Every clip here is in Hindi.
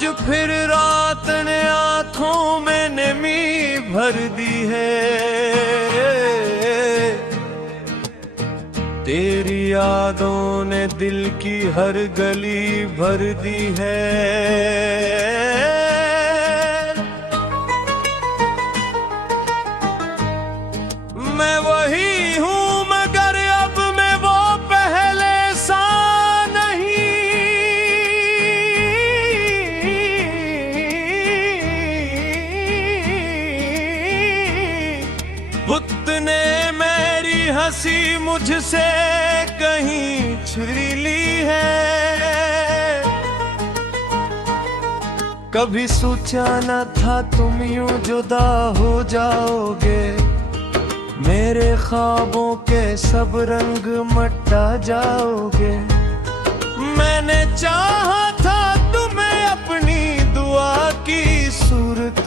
आज फिर रात ने आंखों में नमी भर दी है, तेरी यादों ने दिल की हर गली भर दी है। मैं वही हूँ मगर अब मैं वो पहले सा नहीं। बुत ने मेरी हंसी मुझसे कहीं छुरी ली है। कभी सोचा न था तुम यूं जुदा हो जाओगे, मेरे ख्वाबों के सब रंग मटा जाओगे। मैंने चाहा था तुम्हें अपनी दुआ की सूरत,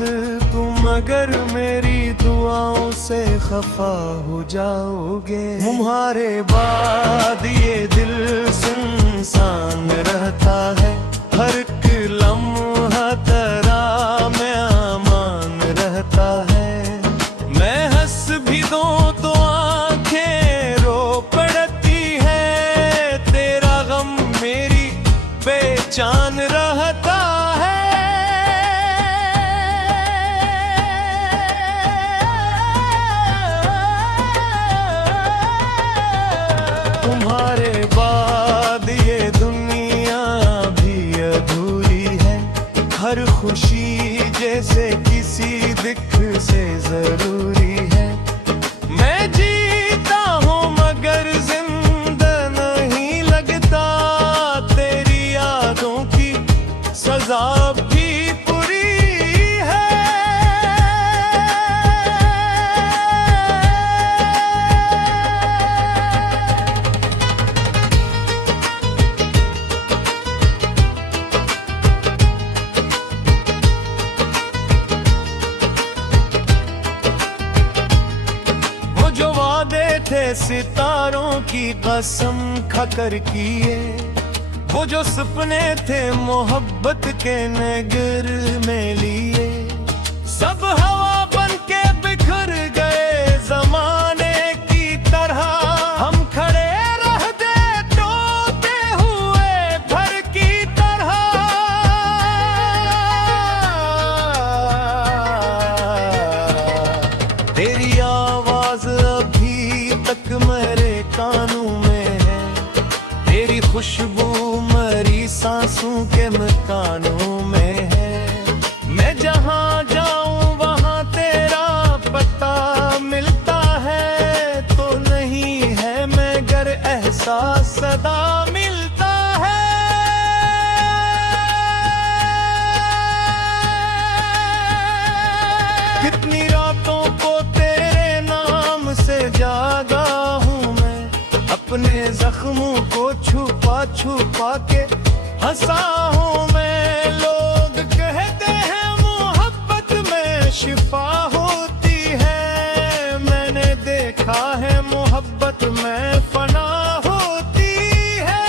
तुम मगर मेरी दुआओं से खफा हो जाओगे। तुम्हारे बाद ये दिल सुनसान रहता है, हर एक लम्हा तेरा में अमान रहता है। मैं हंस भी दूं तो आंखें रो पड़ती है, तेरा गम मेरी बेचान रहता है। तुम्हारे बाद ये दुनिया भी अधूरी है, हर खुशी जैसे किसी दिख से जरूरी है। मैं जीता हूँ मगर जिंदा नहीं लगता, तेरी यादों की सजा भी पूरी है। थे सितारों की कसम खाकर किए, वो जो सपने थे मोहब्बत के नगर में लिए, सब हवा बन के बिखर गए जमाने की तरह। हम खड़े रह गए टूटे हुए घर की तरह। तेरी आवाज तक मेरे कानों में है, तेरी खुशबू मेरी सांसों के मकानों में है। मैं जहाँ जाऊँ वहाँ तेरा पता मिलता है, तो नहीं है मगर एहसास सदा मिलता है। कितनी रातों को तेरे नाम से जागा हूँ मैं, अपने जख्मों को छुपा छुपा के हंसा हूँ मैं। लोग कहते हैं मोहब्बत में शिफा होती है, मैंने देखा है मोहब्बत में फना होती है।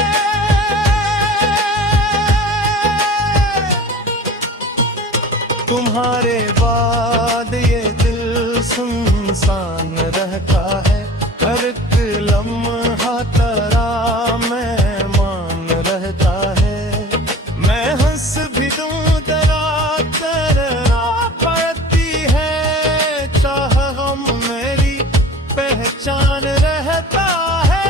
तुम्हारे बाद ये दिल सुनसान रहता है, हर एक लम्हा तेरा मेहमान रहता है। मैं हंस भी दूं तेरा करना पड़ती है, चाह हम मेरी पहचान रहता है।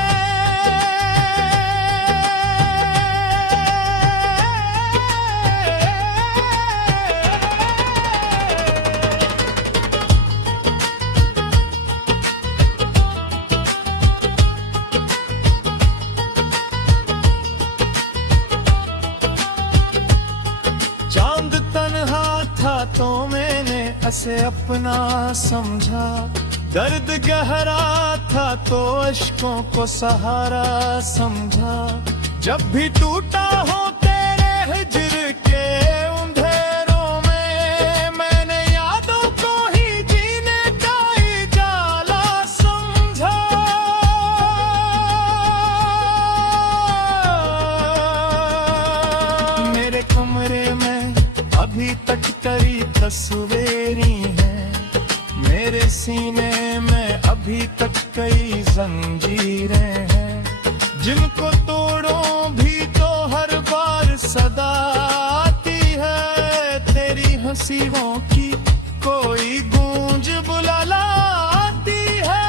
चांद तन्हा था तो मैंने उसे अपना समझा, दर्द गहरा था तो अश्कों को सहारा समझा। जब भी टूटा हो तेरे हिज्र के अंधेरों में, मैंने यादों को ही जीने का इजाला समझा। मेरे कमरे में अभी तक तेरी तस्वीरें हैं, मेरे सीने में अभी तक कई जंजीरें हैं, जिनको तोड़ो भी तो हर बार सदा आती है, तेरी हंसियों की कोई गूंज बुलाती है।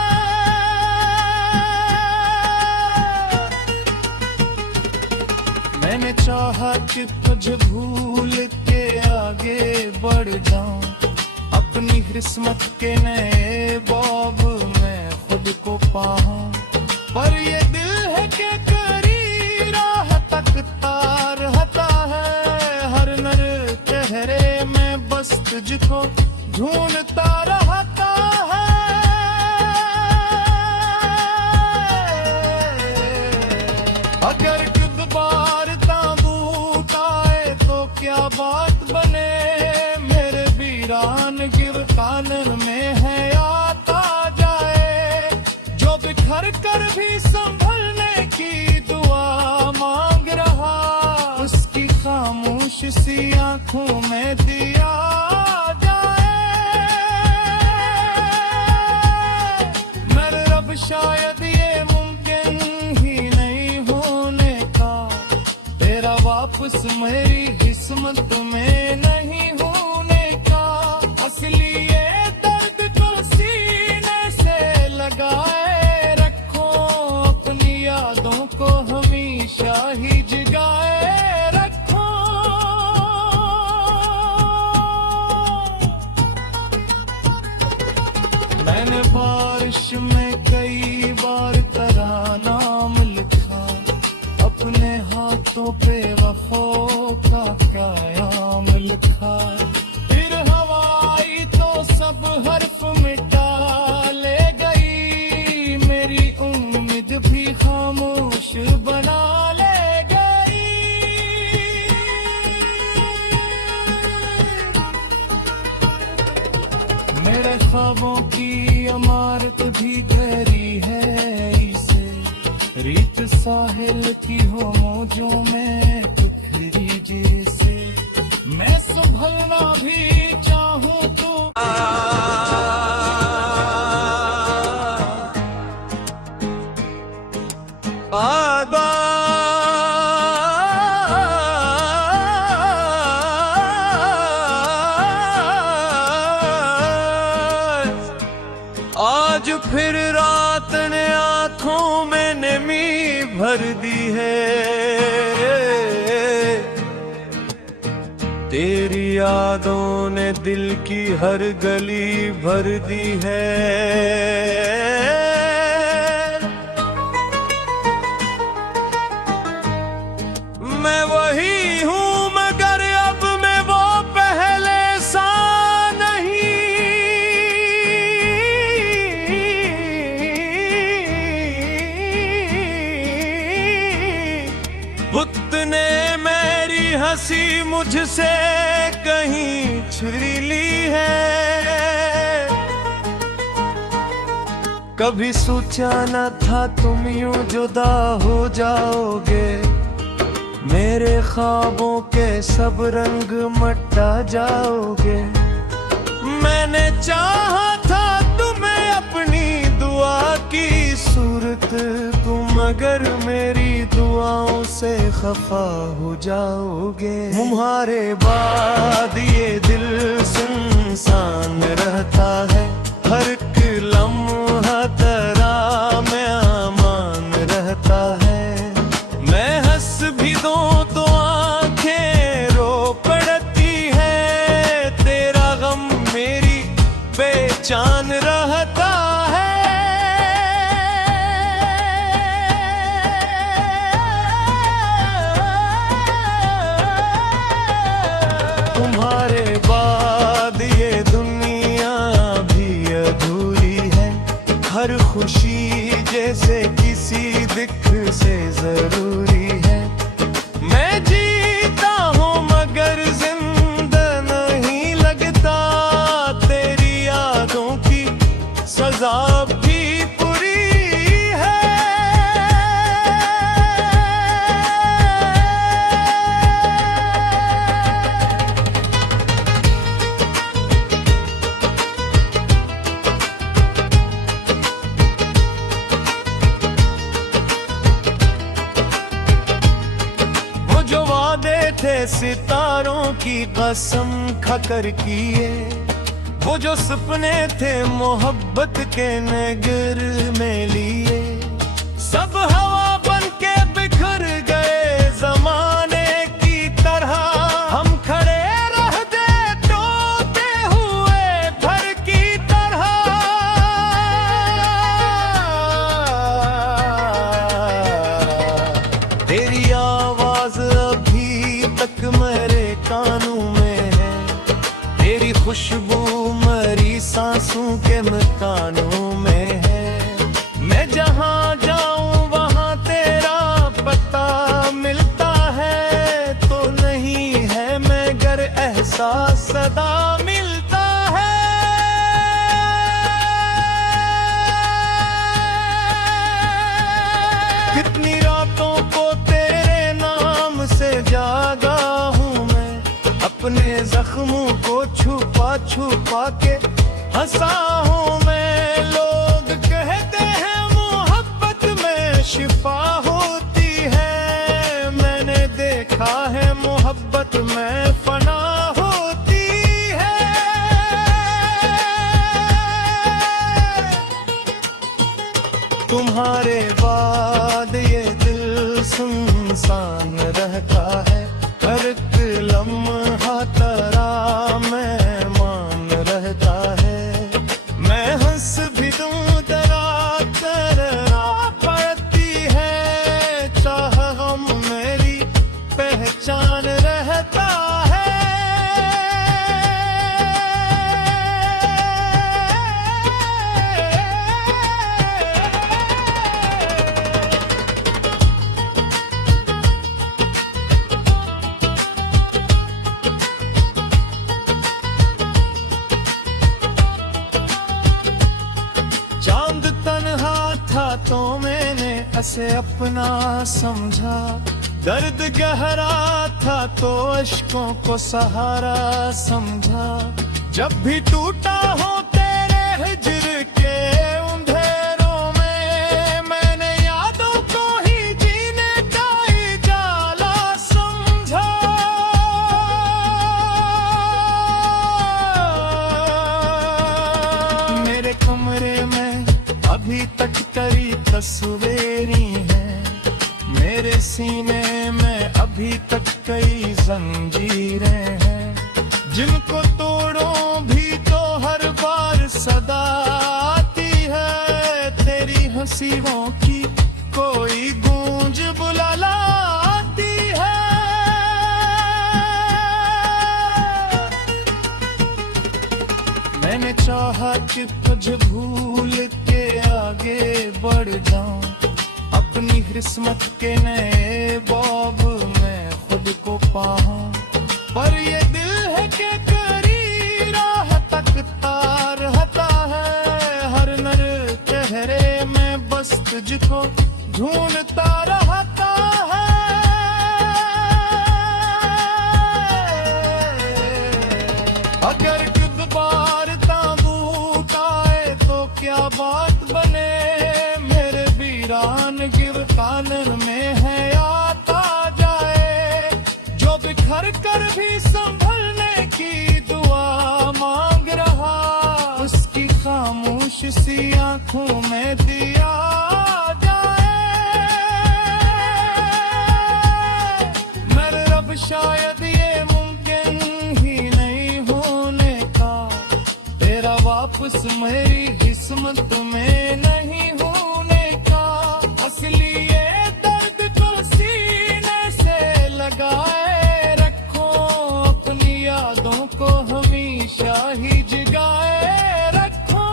मैंने चाहा कि तुझे भूल के आगे बढ़ जाऊं, अपनी किस्मत के नए बॉब में खुद को पाऊं, पर ये दिल है कि करी राह तकता रहता है, हर नर चेहरे में बस तुझको ढूंढता रहता है। अगर खुद बार ताबूत आए तो क्या बात बने, मेरे वीरान गिरकानन में है आता जाए, जो बिखर कर भी संभलने की दुआ मांग रहा, उसकी खामोश सी आंखों में दिया जाए। मेरे रब शायद ये मुमकिन ही नहीं होने का, तेरा वापस मेरी किस्मत में नहीं होने का, असली ये दर्द को सीने से लगाए रखो, अपनी यादों को हमेशा ही जगाए रखो। मैंने बारिश में कई बार तेरा नाम लिखा, अपने हाथों पे वफों का कयाम लिखा, फिर हवाई तो सब हर्फ मिटा ले गई, मेरी उम्मीद भी खामोश बना ले गई। मेरे ख्वाबों की इमारत भी गहरी है इसे, रीत साहिल की हो मौजों में बिखरी जैसे, मैं संभलना भी चाहूं तो आज फिर रात ने आंखों में नमी भर दी है, तेरी यादों ने दिल की हर गली भर दी है। मैं वही हूँ मगर अब मैं वो पहले सा बुत ने मेरी हंसी मुझसे कहीं छुरी ली है, कभी सोचा न था तुम यूं जुदा हो जाओगे, मेरे ख्वाबों के सब रंग मटा जाओगे। मैंने चाहा था तुम्हें अपनी दुआ की सूरत, तुम मगर मेरी दुआओं से खफा हो जाओगे। तुम्हारे बाद ये दिल सुनसान रहता है, हर एक लम्हा तेरा में आमान रहता है। मैं हंस भी दूं तो आंखें रो पड़ती है, तेरा गम मेरी बेचान रहता है। तुम्हारे बाद ये दुनिया भी अधूरी है, हर खुशी जैसे किसी दिख से जरूरी है। मैं जीता हूँ मगर जिंदा नहीं लगता, तेरी यादों की सजा भी पूरी है। थे सितारों की कसम खाकर किए, वो जो सपने थे मोहब्बत के नगर में लिए, सब हवा बन के बिखर गए जमाने की तरह। हम खड़े रह गए टूटे हुए घर की तरह। तेरी आवाज अभी तक मेरे कानों में है, तेरी खुशबू मरी सांसों के मकानों में है। मैं जहाँ जाऊँ वहाँ तेरा पता मिलता है, तो नहीं है मगर एहसास सदा मिलता है। कितनी रातों को तेरे नाम से जागा हूँ मैं, अपने जख्मों को छुपा छुपा के हंसा हूँ मैं। लोग कहते हैं मोहब्बत में शिफा होती है, मैंने देखा है मोहब्बत में फना होती है। तुम्हारे बाद ये दिल सुनसान रहता है, हर एक लम्हा तेरा मेहमान रहता है। मैं हंस भी दूं तेरा तेरा पड़ती है, चाह हम मेरी पहचान रहता है। चांद तन्हा था तो मैंने उसे अपना समझा, दर्द गहरा था तो अश्कों को सहारा समझा। जब भी टूटा हो तेरे हिज्र के अंधेरों में, मैंने यादों को ही जीने का इजाला समझा। मेरे कमरे में अभी तक तेरी तस्वीरें हैं, मेरे सीने में अभी तक कई जंजीरें हैं, जिनको तोड़ो भी तो हर बार सदा आती है। तेरी हंसियों की कोई गूंज बुलाती है। मैंने चाहा कि तुझे भूल के आगे बढ़ जाऊं, अपनी किस्मत के नए बॉब में खुद को पाऊं, पर ये दिल है कि करी राह तकता रहता है। हर नर चेहरे में बस तुझको ढूंढता रहता है। अगर खुद बार ताबूत आए तो क्या बात बने, मेरे वीरान गिरफ्तान में है आता जाए। जो बिखर कर भी संभलने की दुआ मांग रहा, उसकी खामोश सी आंखों में दिया जाए। मेरे रब शायद ये मुमकिन ही नहीं होने का, तेरा वापस मेरी किस्मत में नहीं होने का। असली ये दर्द को सीने से लगाए रखो, अपनी यादों को हमेशा ही जगाए रखो।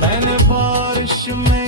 मैंने बारिश में